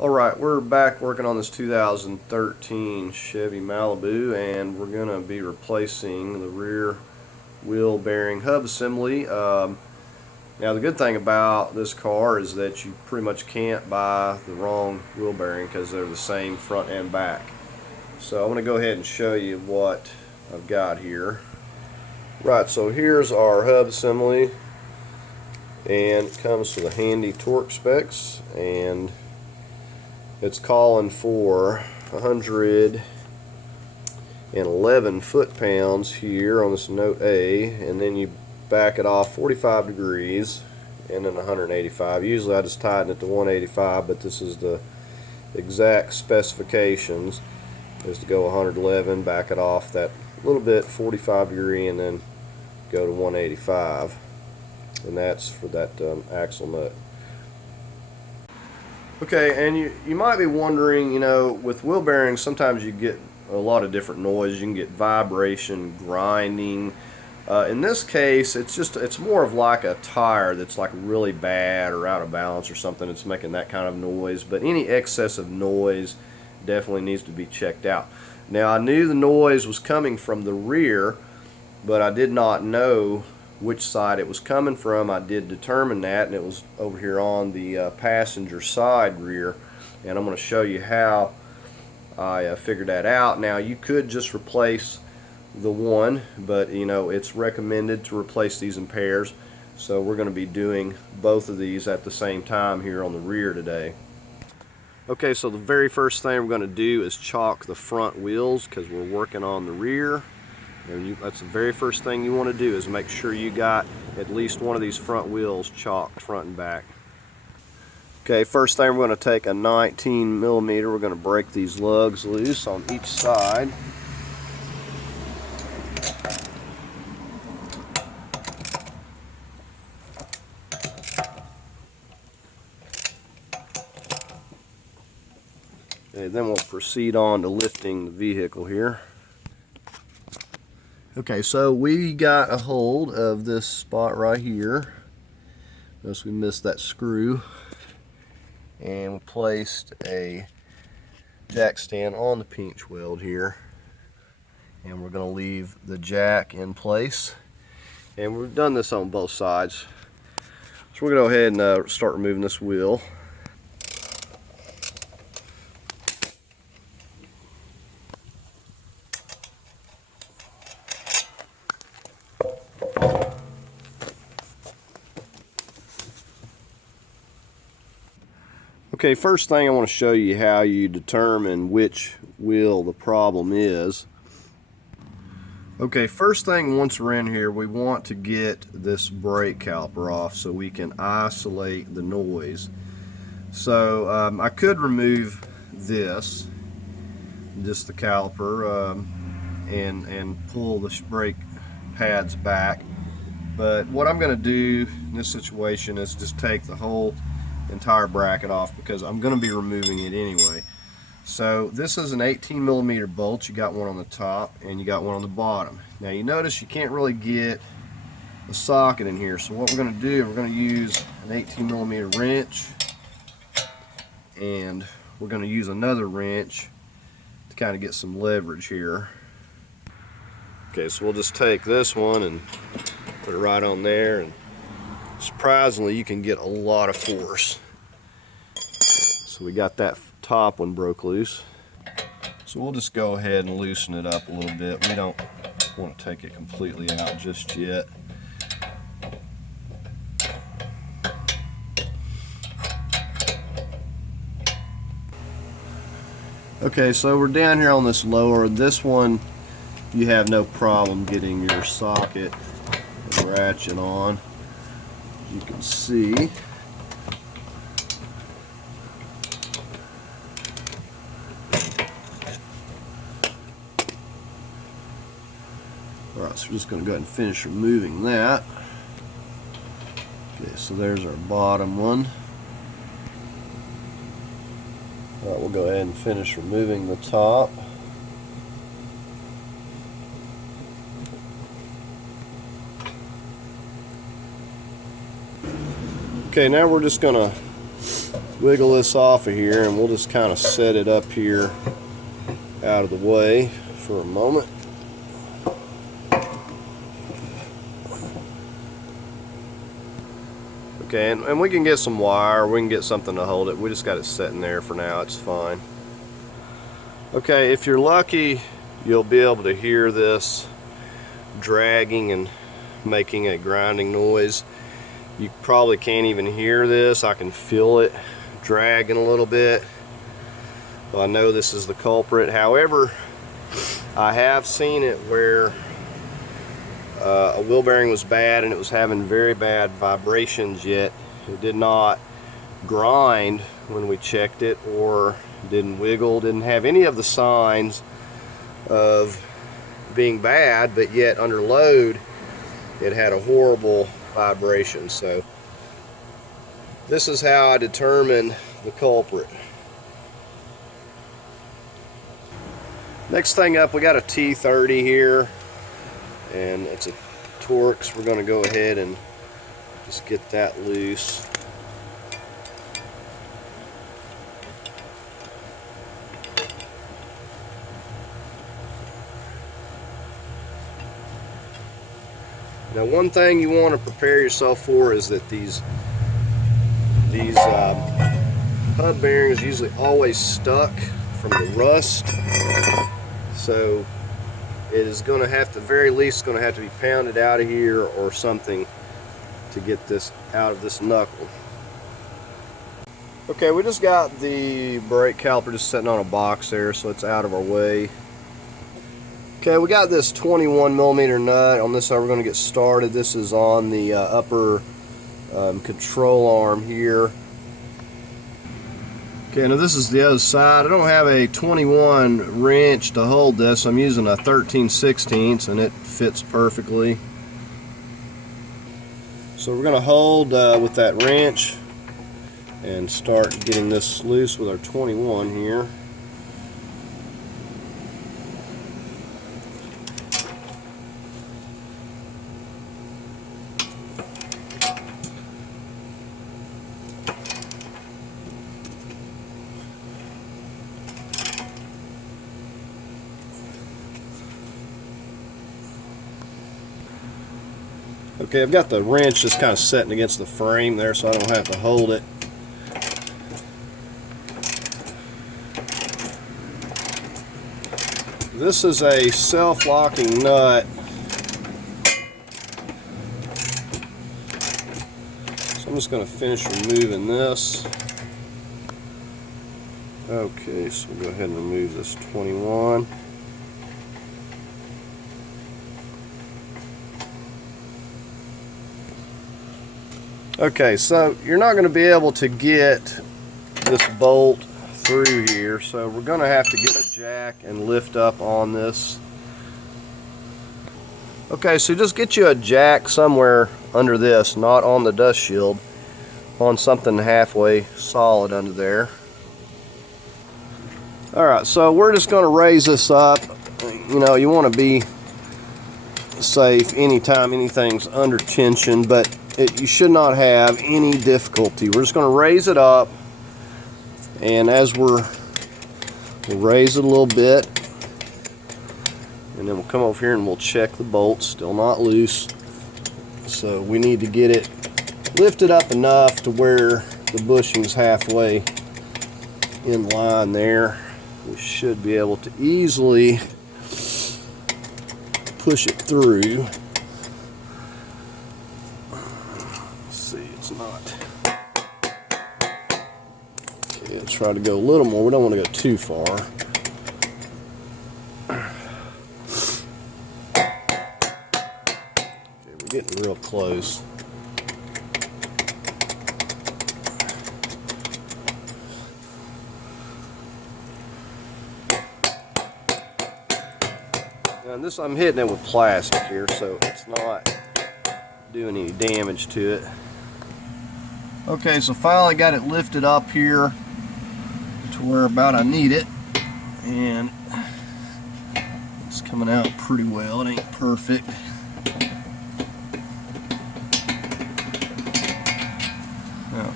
Alright, we're back working on this 2013 Chevy Malibu, and we're going to be replacing the rear wheel bearing hub assembly. Now the good thing about this car is that you pretty much can't buy the wrong wheel bearing because they're the same front and back. So I'm going to go ahead and show you what I've got here. Right, so here's our hub assembly, and it comes with a handy torque specs, and it's calling for 111 foot-pounds here on this note A, and then you back it off 45 degrees and then 185. Usually I just tighten it to 185, but this is the exact specifications, is to go 111, back it off that little bit 45 degree, and then go to 185, and that's for that axle nut. Okay, and you might be wondering, with wheel bearings sometimes you get a lot of different noise. You can get vibration, grinding. In this case, it's more of like a tire that's like really bad or out of balance or something. It's making that kind of noise, but any excessive noise definitely needs to be checked out. Now, I knew the noise was coming from the rear, but I did not know which side it was coming from. I did determine that, and it was over here on the passenger side rear, and I'm going to show you how I figured that out. Now, you could just replace the one, but it's recommended to replace these in pairs, so we're going to be doing both of these at the same time here on the rear today. Okay, so the very first thing we're going to do is chalk the front wheels because we're working on the rear. That's the very first thing you want to do, is make sure you got at least one of these front wheels chalked front and back. Okay, first thing, we're going to take a 19 millimeter. We're going to break these lugs loose on each side. Okay, then we'll proceed on to lifting the vehicle here. Okay, so we got a hold of this spot right here. Notice we missed that screw, and we placed a jack stand on the pinch weld here, and we're going to leave the jack in place, and we've done this on both sides. So we're going to go ahead and start removing this wheel. Okay, first thing I want to show you how you determine which wheel the problem is. Okay, first thing, once we're in here, we want to get this brake caliper off so we can isolate the noise. So I could remove this, just the caliper, and pull the brake pads back. But what I'm going to do in this situation is just take the whole entire bracket off, because I'm going to be removing it anyway. So this is an 18 millimeter bolt. You got one on the top and you got one on the bottom. Now you notice you can't really get the socket in here, so what we're going to do, we're going to use an 18 millimeter wrench, and we're going to use another wrench to kind of get some leverage here. Okay, so we'll just take this one and put it right on there, and surprisingly you can get a lot of force. So we got that top one broke loose, so we'll just go ahead and loosen it up a little bit. We don't want to take it completely out just yet. Okay, so we're down here on this lower. This one you have no problem getting your socket and ratchet on. You can see. Alright, so we're just going to go ahead and finish removing that. Okay, so there's our bottom one. Alright, we'll go ahead and finish removing the top. Okay, now we're just going to wiggle this off of here, and we'll just kind of set it up here out of the way for a moment. Okay, and we can get some wire, we can get something to hold it. We just got it sitting there for now, it's fine. Okay, if you're lucky, you'll be able to hear this dragging and making a grinding noise. You probably can't even hear this. I can feel it dragging a little bit. So I know this is the culprit. However, I have seen it where a wheel bearing was bad and it was having very bad vibrations, yet it did not grind when we checked it, or didn't wiggle, didn't have any of the signs of being bad, but yet under load it had a horrible vibration. So this is how I determine the culprit. Next thing up, we got a T30 here, and it's a Torque, so we're going to go ahead and just get that loose. Now, one thing you want to prepare yourself for is that these hub bearings usually always stuck from the rust, so it is going to have to, very least, going to have to be pounded out of here or something to get this out of this knuckle. Okay, we just got the brake caliper just sitting on a box there, so it's out of our way. Okay, we got this 21mm nut. On this side, we're going to get started. This is on the upper control arm here. Okay, now this is the other side. I don't have a 21 wrench to hold this. I'm using a 13/16, and it fits perfectly. So we're going to hold with that wrench and start getting this loose with our 21 here. Okay, I've got the wrench just kind of setting against the frame there, so I don't have to hold it. This is a self-locking nut. So I'm just going to finish removing this. Okay, so we'll go ahead and remove this 21. Okay, so you're not going to be able to get this bolt through here, so we're going to have to get a jack and lift up on this. Okay, so just get you a jack somewhere under this, not on the dust shield, on something halfway solid under there. Alright, so we're just going to raise this up. You know, you want to be safe anytime anything's under tension, but you should not have any difficulty. We're just going to raise it up, and as we'll raise it a little bit, and then we'll come over here and we'll check the bolt. Still not loose, so we need to get it lifted up enough to where the bushing's halfway in line there. We should be able to easily push it through. Not. Okay, let's try to go a little more. We don't want to go too far. Okay, we're getting real close. And this, I'm hitting it with plastic here, so it's not doing any damage to it. Okay, so finally got it lifted up here to where about I need it, and it's coming out pretty well. It ain't perfect. Now,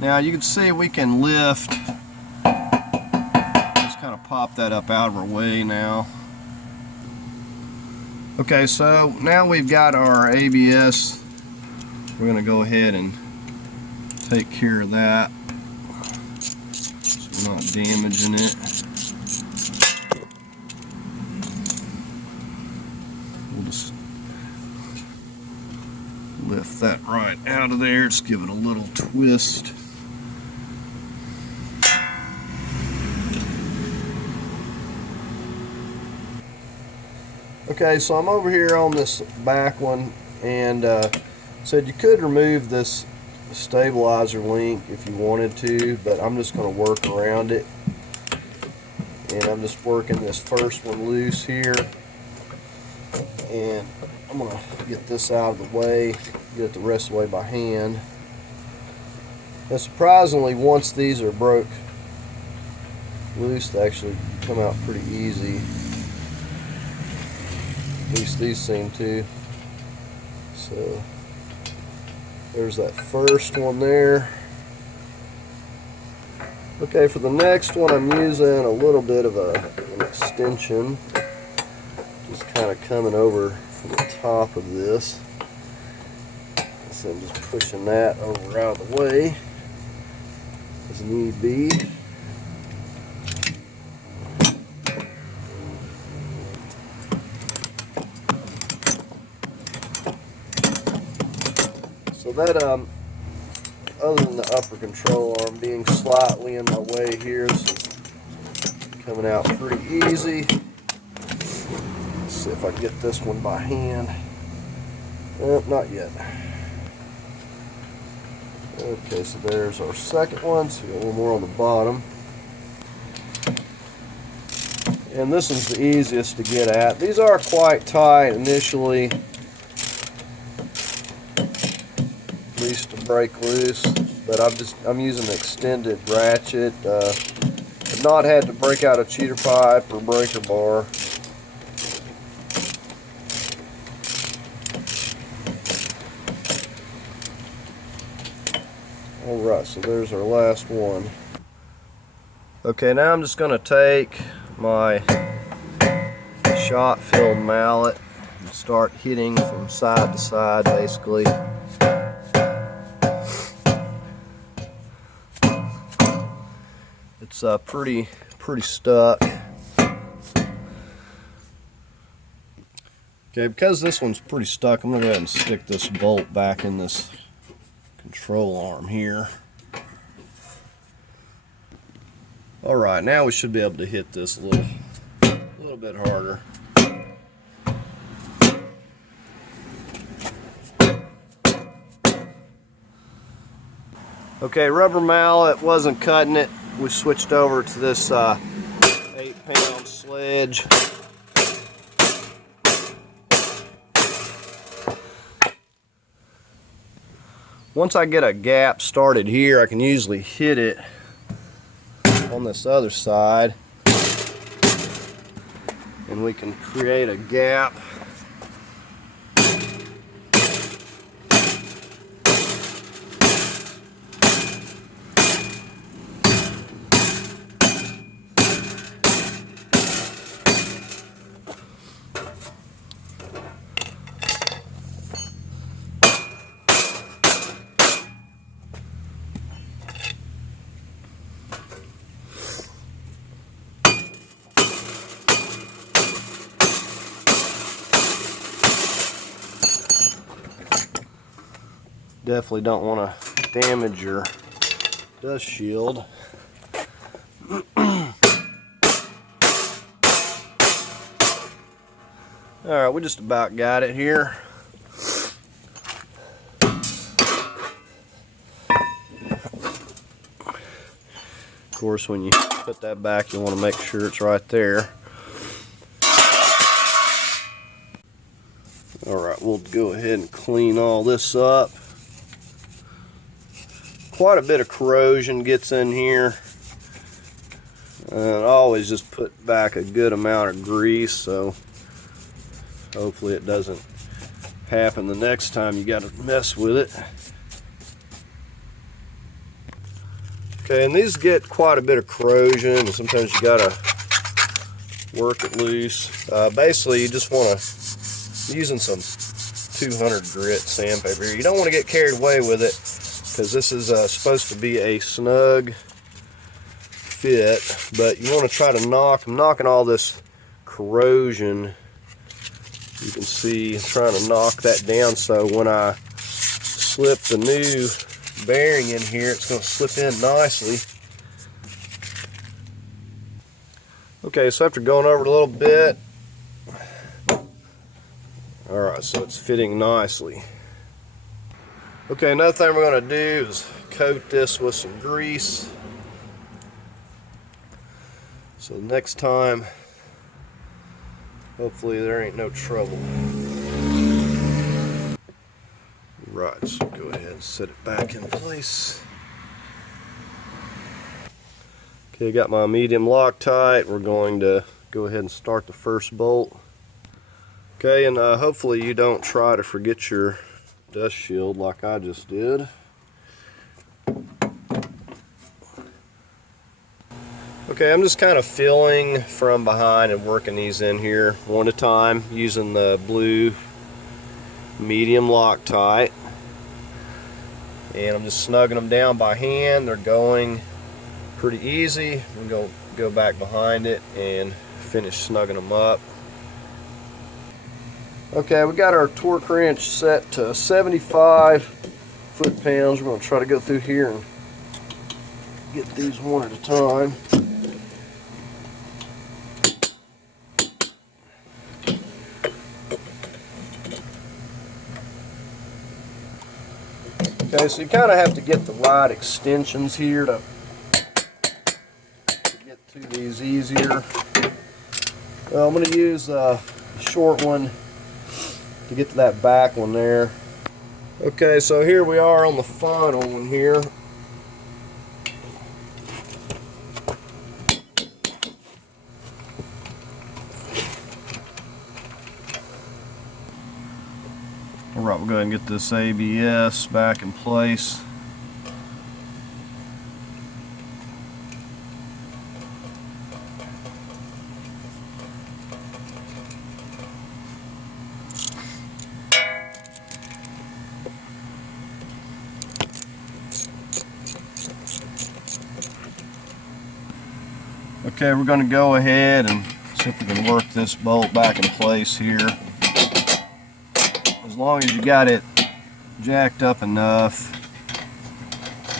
Now you can see we can lift, just kind of pop that up out of our way now. Okay, so now we've got our ABS. We're going to go ahead and take care of that so we're not damaging it. We'll just lift that right out of there. Just give it a little twist. Okay, so I'm over here on this back one, and said you could remove this stabilizer link if you wanted to, but I'm just going to work around it. And I'm just working this first one loose here, and I'm going to get this out of the way, get it the rest of the way by hand. And surprisingly, once these are broke loose, they actually come out pretty easy. At least these seem to. So there's that first one there. Okay, for the next one I'm using a little bit of an extension, just kind of coming over from the top of this. So I'm just pushing that over out of the way as need be. So that, other than the upper control arm being slightly in my way here, this is coming out pretty easy. Let's see if I can get this one by hand. Nope, not yet. Okay, so there's our second one. So we got one more on the bottom. And this is the easiest to get at. These are quite tight initially, at least to break loose, but I'm using an extended ratchet. I've not had to break out a cheater pipe or breaker bar. Alright, so there's our last one. Okay, now I'm just going to take my shot-filled mallet and start hitting from side to side, basically. It's pretty stuck. Okay, because this one's pretty stuck, I'm going to go ahead and stick this bolt back in this control arm here. Alright, now we should be able to hit this a little bit harder. Okay, rubber mallet wasn't cutting it. We switched over to this 8-pound sledge. Once I get a gap started here, I can usually hit it on this other side, and we can create a gap. Definitely don't want to damage your dust shield. Alright, we just about got it here. Of course, when you put that back, you want to make sure it's right there. Alright, we'll go ahead and clean all this up. Quite a bit of corrosion gets in here. And I always just put back a good amount of grease, so hopefully it doesn't happen the next time you got to mess with it. Okay, and these get quite a bit of corrosion, and sometimes you gotta work it loose. Basically, you just want to, using some 200 grit sandpaper here. You don't want to get carried away with it, because this is supposed to be a snug fit, but you want to try to I'm knocking all this corrosion. You can see I'm trying to knock that down, so when I slip the new bearing in here, it's going to slip in nicely. Okay, so after going over it a little bit, alright, so it's fitting nicely. Okay, another thing we're going to do is coat this with some grease, so next time hopefully there ain't no trouble. Right, so go ahead and set it back in place. Okay, got my medium Loctite. We're going to go ahead and start the first bolt. Okay, and hopefully you don't try to forget your dust shield like I just did. Okay, I'm just kind of feeling from behind and working these in here one at a time using the blue medium Loctite. And I'm just snugging them down by hand. They're going pretty easy. I'm going to go back behind it and finish snugging them up. Okay, we got our torque wrench set to 75 foot-pounds. We're going to try to go through here and get these one at a time. Okay, so you kind of have to get the right extensions here to get to these easier. I'm going to use a short one to get to that back one there. Okay, so here we are on the final one here. Alright, we'll go ahead and get this ABS back in place. Okay, we're going to go ahead and see if we can work this bolt back in place here. As long as you got it jacked up enough,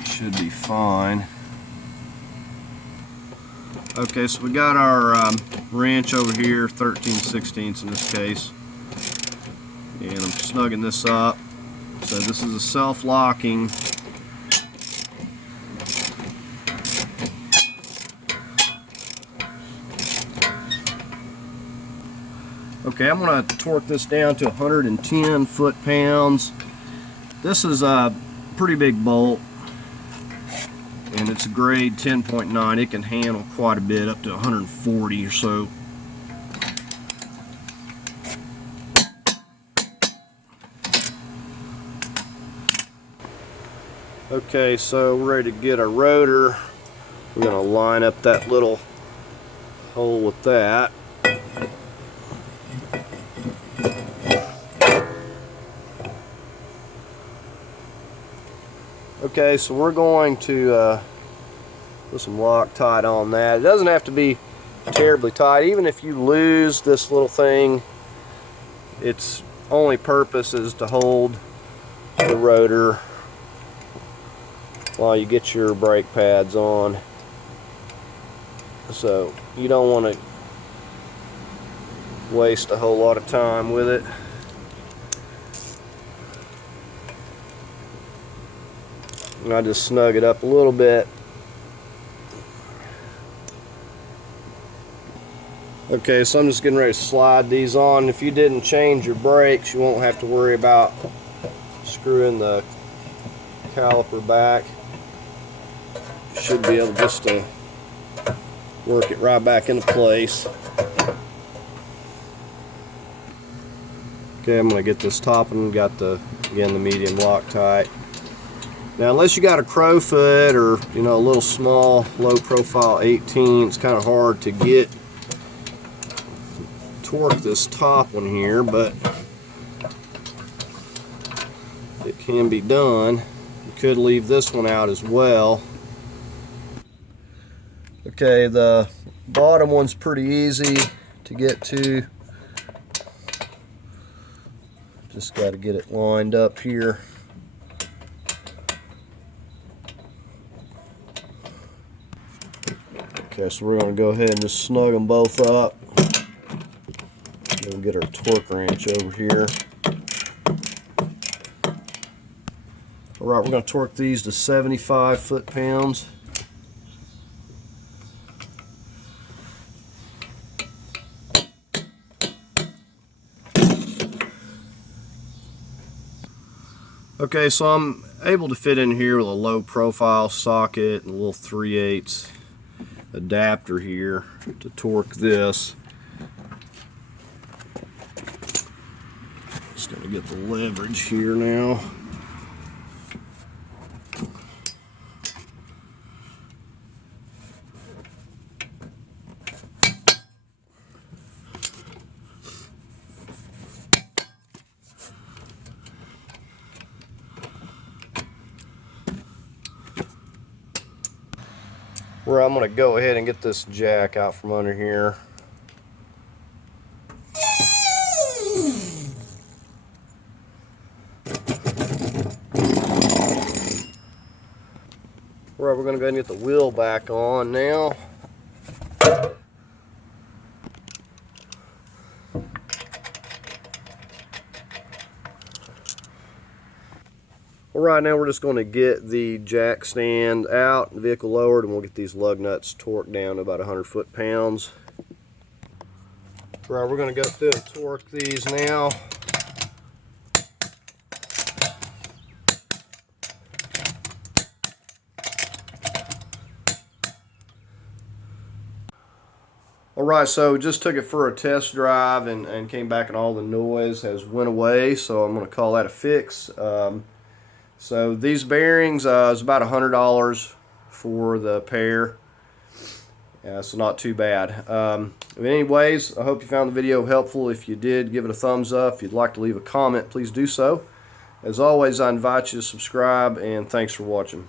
it should be fine. Okay, so we got our wrench over here, 13/16 in this case, and I'm snugging this up. So this is a self-locking. Okay, I'm going to torque this down to 110 foot-pounds. This is a pretty big bolt, and it's a grade 10.9. It can handle quite a bit, up to 140 or so. Okay, so we're ready to get our rotor. We're going to line up that little hole with that. Okay, so we're going to put some Loctite on that. It doesn't have to be terribly tight. Even if you lose this little thing, its only purpose is to hold the rotor while you get your brake pads on. So you don't want to waste a whole lot of time with it. And I just snug it up a little bit. Okay, so I'm just getting ready to slide these on. If you didn't change your brakes, you won't have to worry about screwing the caliper back. You should be able just to work it right back into place. Okay, I'm going to get this top one. Got the, again, the medium Loctite. Now, unless you got a crowfoot or, you know, a little small, low profile 18, it's kind of hard to torque this top one here, but it can be done. You could leave this one out as well. Okay, the bottom one's pretty easy to get to. Just got to get it lined up here. Okay, so we're going to go ahead and just snug them both up. We'll get our torque wrench over here. Alright, we're going to torque these to 75 foot-pounds. Okay, so I'm able to fit in here with a low profile socket and a little 3/8 adapter here to torque this. Just gonna get the leverage here now. Where I'm going to go ahead and get this jack out from under here. Right, we're going to go ahead and get the wheel back on now. Alright, now we're just going to get the jack stand out, the vehicle lowered, and we'll get these lug nuts torqued down to about 100 foot-pounds. Right, we're going to go through and torque these now. Alright, so just took it for a test drive and came back and all the noise has went away, so I'm going to call that a fix. So these bearings is about $100 for the pair. So not too bad. Anyways, I hope you found the video helpful. If you did, give it a thumbs up. If you'd like to leave a comment, please do so. As always, I invite you to subscribe, and thanks for watching.